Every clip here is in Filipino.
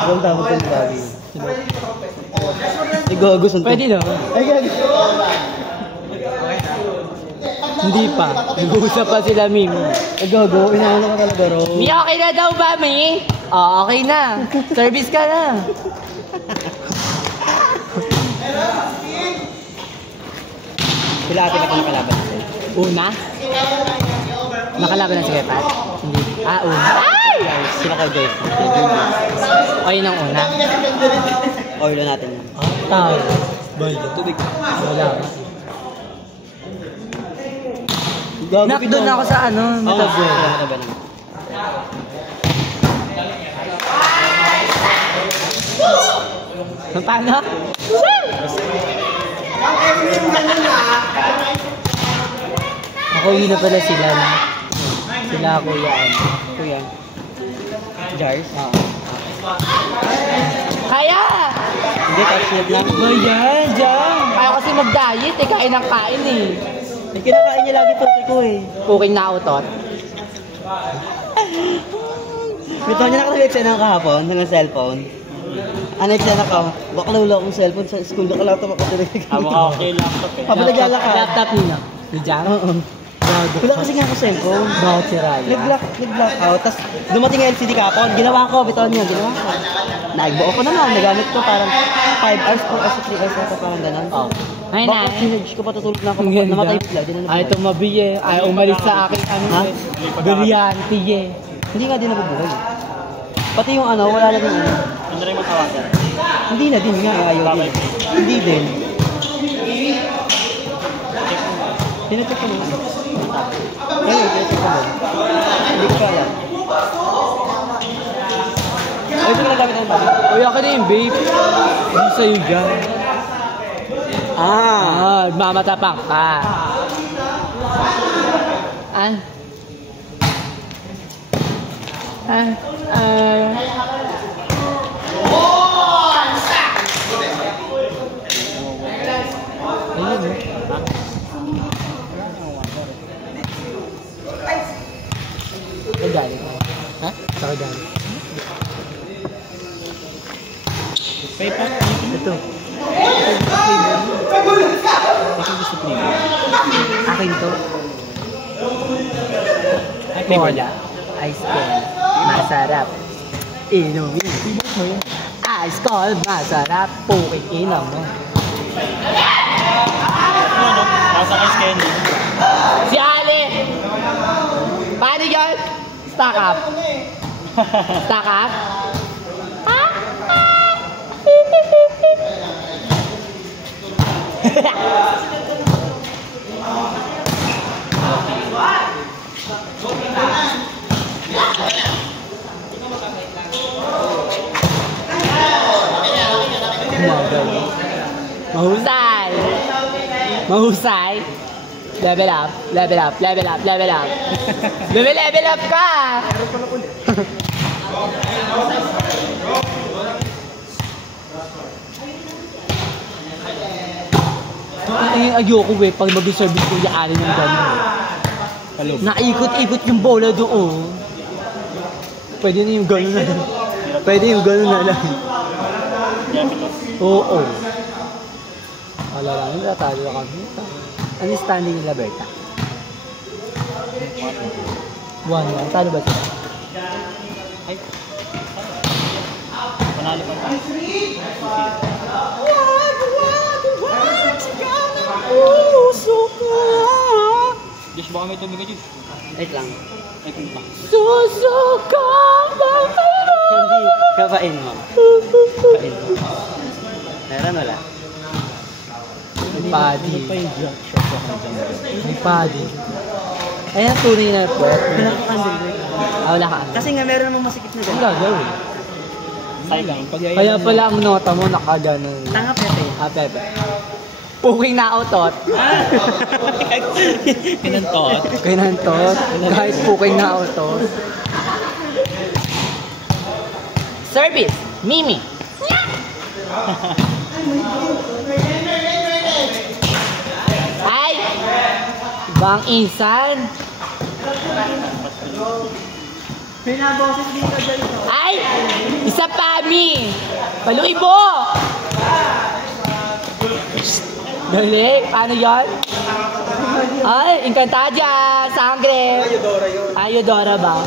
Ang tama ko lagi. Igagusan ko. Pwede na. Ay, gagi. Hindi pa. Nag-uusap pa sila, Mimi. Gago, inaano ka talaga, Ro. Mi, okay na daw ba, Mi? Oo, okay na. Service ka na. Sila ate ka nakalaban. Una? Nakalaban na si Kepat? Hindi. Una. Ay! Sila kayo, Joe. O, yun ang una. Orlo natin yan. Tao. Baldo. Tubig. Wala. Gago, Knockdown ako sa ano, Metabuel. Paano? Ako yun na pala sila. Sila kuya. Kuya. Jars? Oo. Kaya! Hindi, touchlet lang. Ayan, dyan. Kaya kasi mag-diet eh, kain ng kain eh. Ay, kinakain niya lagi tuti ko eh. Cooking na utot. Bito niya naka-eksena kahapon ng cellphone. Ano eksena ka? Baklawla akong cellphone sa school. Bakalaw ito makatinig. Okay, laptop eh. Habang naglalakad. Laptop nila. Di dyan? Oo. Wala kasi nga ako cellphone. Bakit si Raya? Nag-block out. Tapos dumating ang LCD kahapon. Ginawa ko, bito niya. Ginawa ko. Nagbuo ko naman. Nagamit ko parang 5 hours, 4 hours, 3 hours. Parang ganun. Oh. Ay na. Bakit sinurge ko patutulog na ako. Ang ganda. Namatay bigla. Ay, tumabi eh. Ay, umalis sa akin. Ano Ha? eh. Biryante eh. Hindi nga din nabubuhay. Pati yung ano, wala na din ano. Ano rin matawagan? Hindi na din nga, ayaw din. Hindi din. Pinacheck ko naman. Ayun, pinacheck ko naman. Hindi ko pa alam. Ay, ito nagamit ang bago. Uy, ako na yung vape. Hindi sa'yo dyan. Mamatapang ka. Ayun, Ay, galing. Ha? Saka galing. Paper? Ito. Ito gusto flavor. Akin to. Ay, flavor Cola. Ice cold. Masarap. Inumin. Ice cold. Masarap. Puking inom mo. Ano? Nasa ice candy. Si Ali! Paano yun? Stack up. Stack up? Mahusay! Mahusay! Level up, level up, level up, level up. Level up ka! Ay, ayoko eh, pag mag-service ko yaanin yung gano'n. Naikot-ikot yung bola doon. Pwede na yung gano'n na lang. Pwede yung gano'n na lang. Oo. Wala lang, natalo na kami. Ano yung standing nila, Berta? 1-1. Talo ba sila? Ay. Panalo pa. Diyos, baka may tubig ka, Diyos. Wait lang. Ay, kung ba? Susuka Hindi. Kapain mo. Kapain mo. Meron wala? May padi. Ano pa yung jump shot ko ka dyan? May padi. Ayan, tunay na puwet. Pinaka-candle. Wala ka. Kasi nga meron namang masikip na Ang gano'n. gagawin. Sayang. Kaya pala ang nota mo nakaganon. Tanga pepe. Pepe. Puking na utot. Pinantot. Kinantot. Kahit puking na utot. Service. Mimi. Ay! Ibang insan. Pinaboses dito dyan. Ay! Isa pa! Paluin mo! Dali, paano yun? Ay, Encantadia! Sangre! Ayodora yun. Ayodora ba?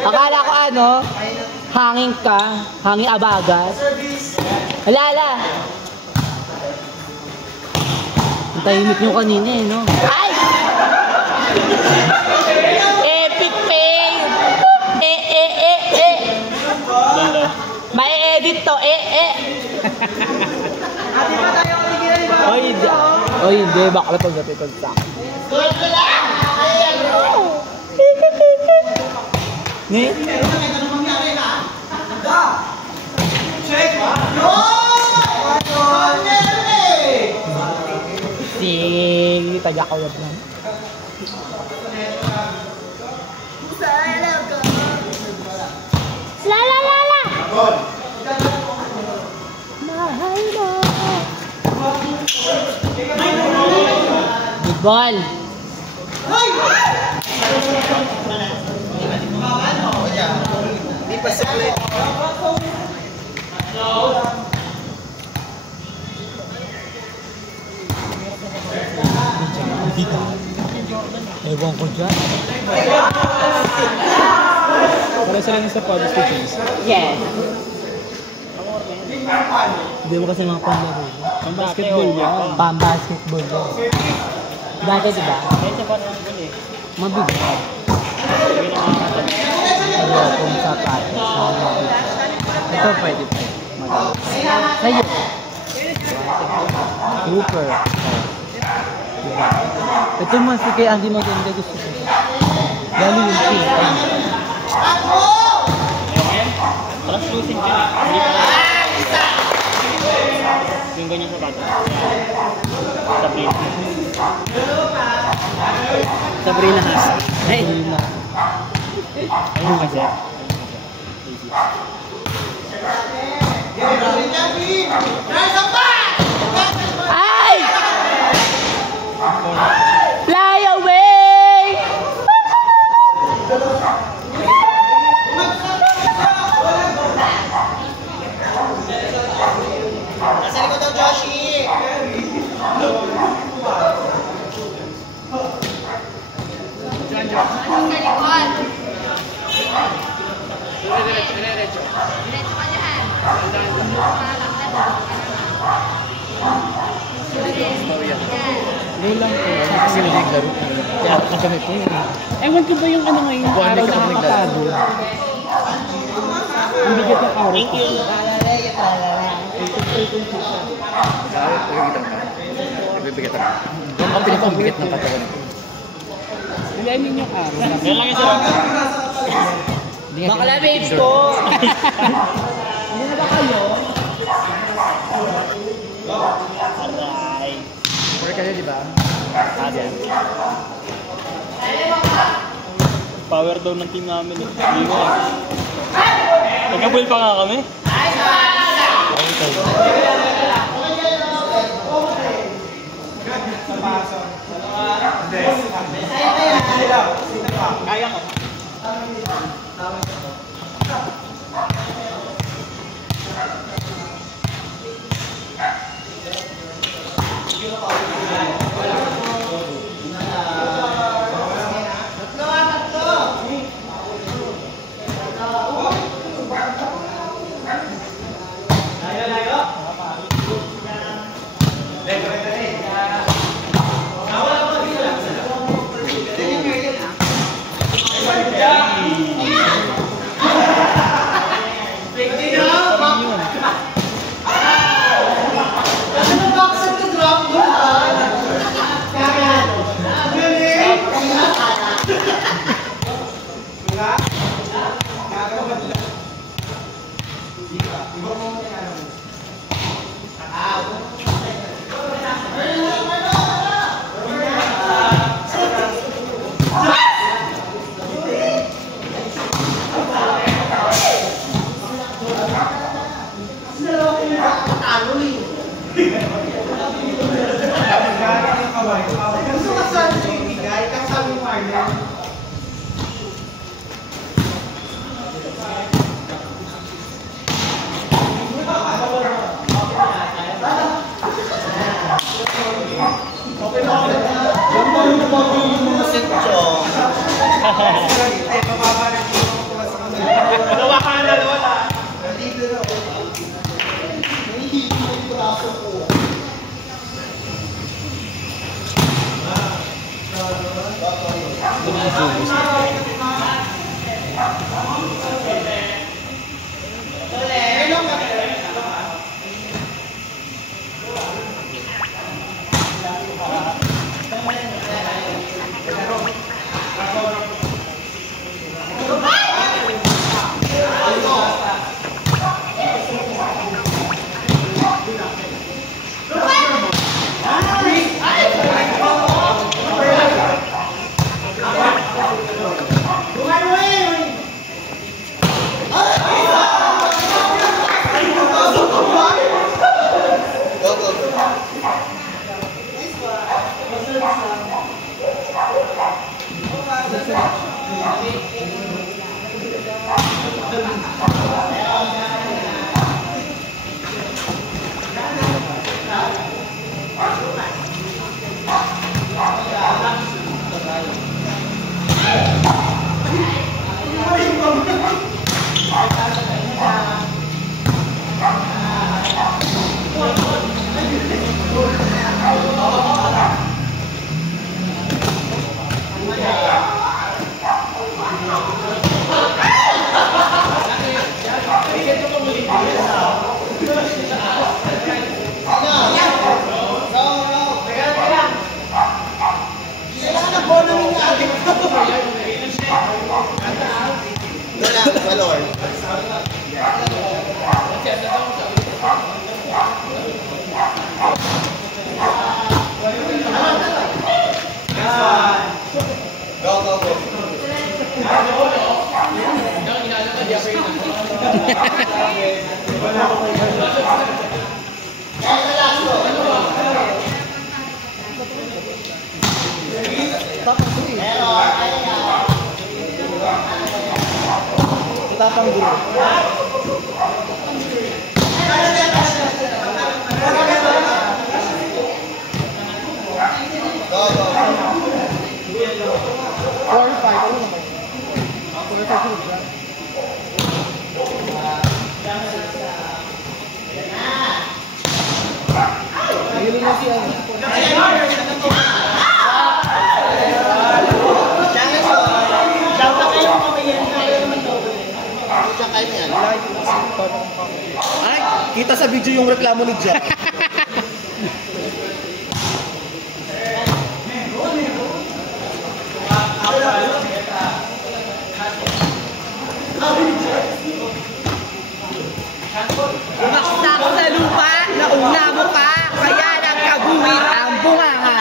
Akala ko ano, hangin ka, hangin abagas. Alala! Ang tahimik nyo kanina eh, no? Ay! Epic fail! May edit to, Oy, hindi. Oy, hindi. Bakla pagdating sa akin. Ni? Si taga-kawad lang. La! Mahal mo. Good ball. Ewan ko dyan. Para sila sa Pablo Stations. Yes. Hindi mo kasi mga panlaro. Ang basketball yan. Pang-basketball yan. Dati diba? Mabigat. Kaya kung sapatos. Ito pwede pa. Sa'yo. Super. Diba? Ito mo si kay Andy maganda gusto ko. Lalo yung pink. Translucent yun eh. Hindi pa yung ganyan sa bata. Sabrina. Sabrina Has. Hey! Ayun kasi. Ay! Fly away! Nasa likod ng Joshi! Ngayon lang po. Kasi naglaro. Kaya kami po. Ewan ko ba yung ano ngayon? Araw na nakakapagod. Ang bigat ng araw ko. Yung ang pinapambigat ng katawan ko. Hindi, I mean yung araw. Yan lang yung sarap. Bakla babes ko! Hindi na ba kayo? Aray. Pwede kayo, di ba? Ayan. Power down ng team namin eh. Hindi mo eh. Nagkabuil pa nga kami. Kaya ko. Ay, kita sa video yung reklamo ni Jack. Bumaksak sa lupa, nauna mo pa, kaya nagkaguhit ang bunganga.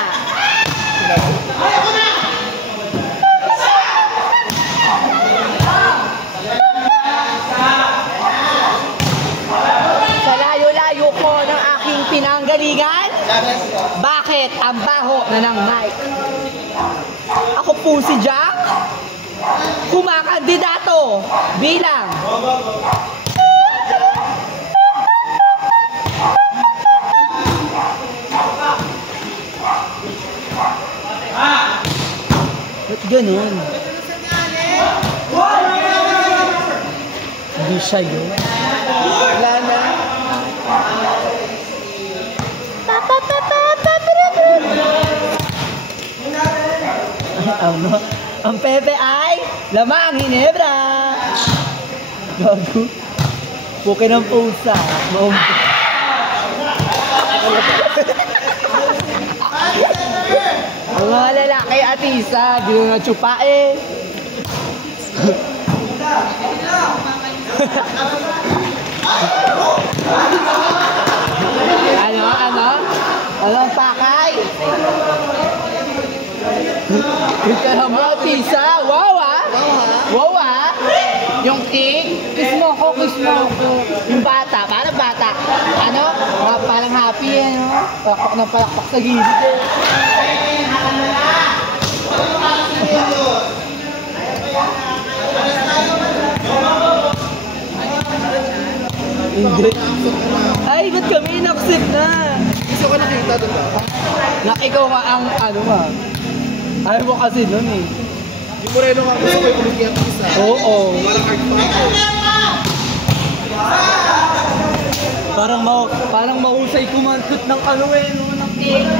Sa layo-layo ko ng aking pinanggalingan, bakit ang baho na ng mic? Ako po si Jack, kumakandidato bilang ba't ganun? Hindi siya yun. Wala na. Ano? Ang pepe ay lamang hinebra. Gago. Puke ng pusa. Ang mga lalaki at isa, di na tsupa eh. Ano? Ano ang pakay? Ika naman, tisa. Wow ah. Wow ah. Yung king, kiss mo ko. Yung bata, parang bata. Ano? Parang happy eh, no? Palakpak ng palakpak sa gilid eh. Hindi. Ay, ba't kami inaksip na? Gusto ko nakita, diba? Na ikaw nga ang ano nga. Ayaw mo kasi nun eh. Yung Moreno nga gusto ko yung umikyat isa. Oo. Parang hard pa ako. Parang mahusay kumantot ng ano eh, no, ng cake.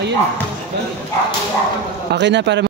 Ayun. Akin na para